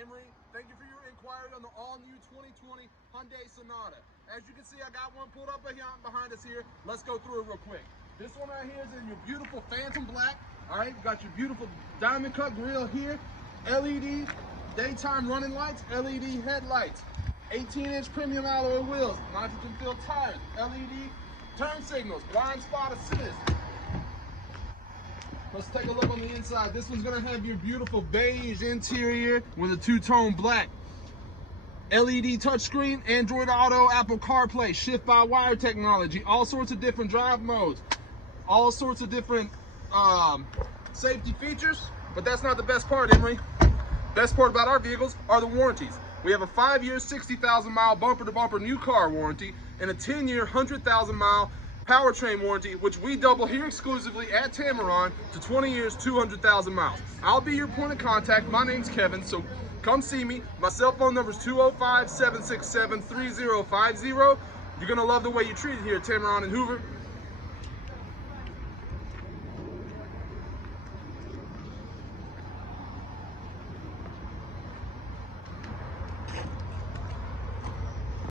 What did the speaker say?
Emory. Thank you for your inquiry on the all-new 2020 Hyundai Sonata. As you can see, I got one pulled up behind us here. Let's go through it real quick. This one right here is in your beautiful Phantom Black. All right, you got your beautiful diamond cut grille here, LED daytime running lights, LED headlights, 18-inch premium alloy wheels, nitrogen-filled tires, LED turn signals, blind spot assist. Let's take a look on the inside. This one's gonna have your beautiful beige interior with a two-tone black. LED touchscreen, Android Auto, Apple CarPlay, shift-by-wire technology, all sorts of different drive modes, all sorts of different safety features, but that's not the best part, Emory. Best part about our vehicles are the warranties. We have a 5-year, 60,000-mile bumper-to-bumper new car warranty and a 10-year, 100,000-mile powertrain warranty, which we double here exclusively at Tameron to 20 years, 200,000 miles. I'll be your point of contact. My name's Kevin, so come see me. My cell phone number is 205-767-3050. You're going to love the way you're treated here at Tameron and Hoover.